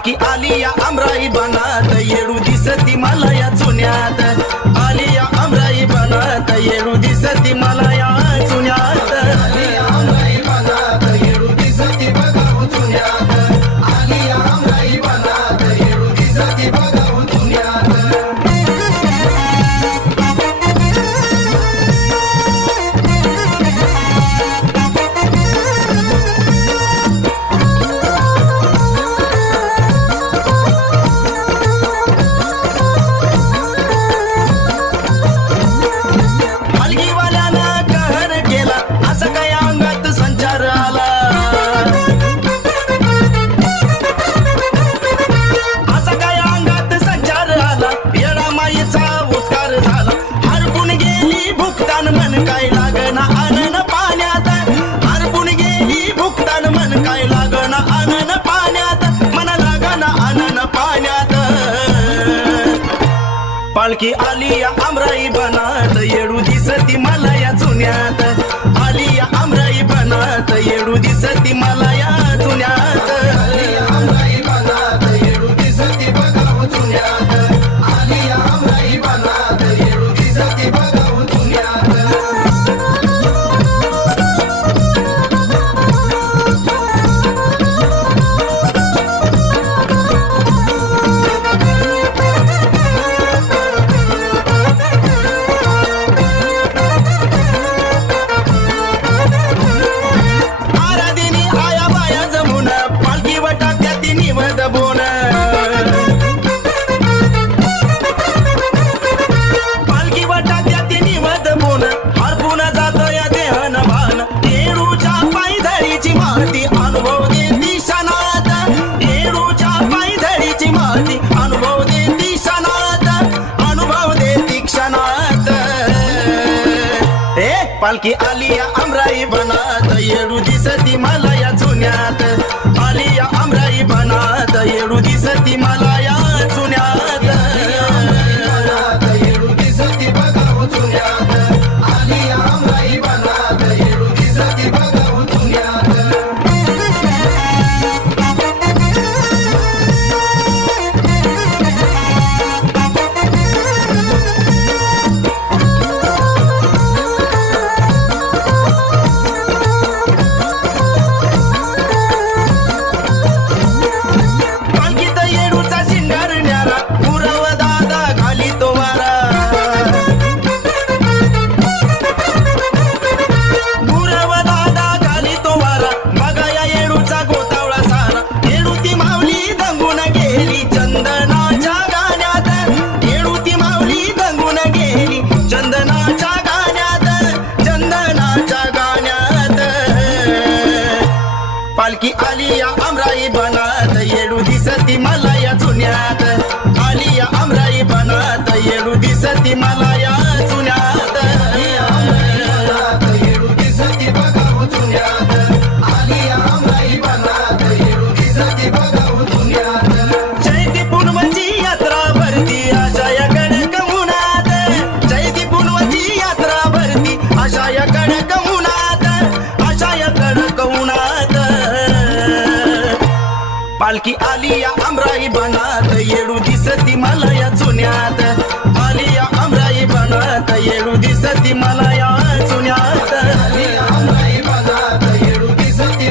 की आली या अमराई बना काय लागण आनन पाण्यात? मना लागण आनन पाण्यात. पालखी आली या पालखी आली या आमराई बनात. येडू दिसती मला या जुन्यात. आली या आमराई बनात. येडू दिसती मला पालखी आली या आमराई बनात येडू दिसती मला या जुन्यात. आली या आमराई बनात येडू दिसती मला पालखी आली या आमराई बनत येडू दिसती मला या जुन्यात. आली या आमराई बनत येडू दिसती मला या चुन्यात आली या येडू दिसती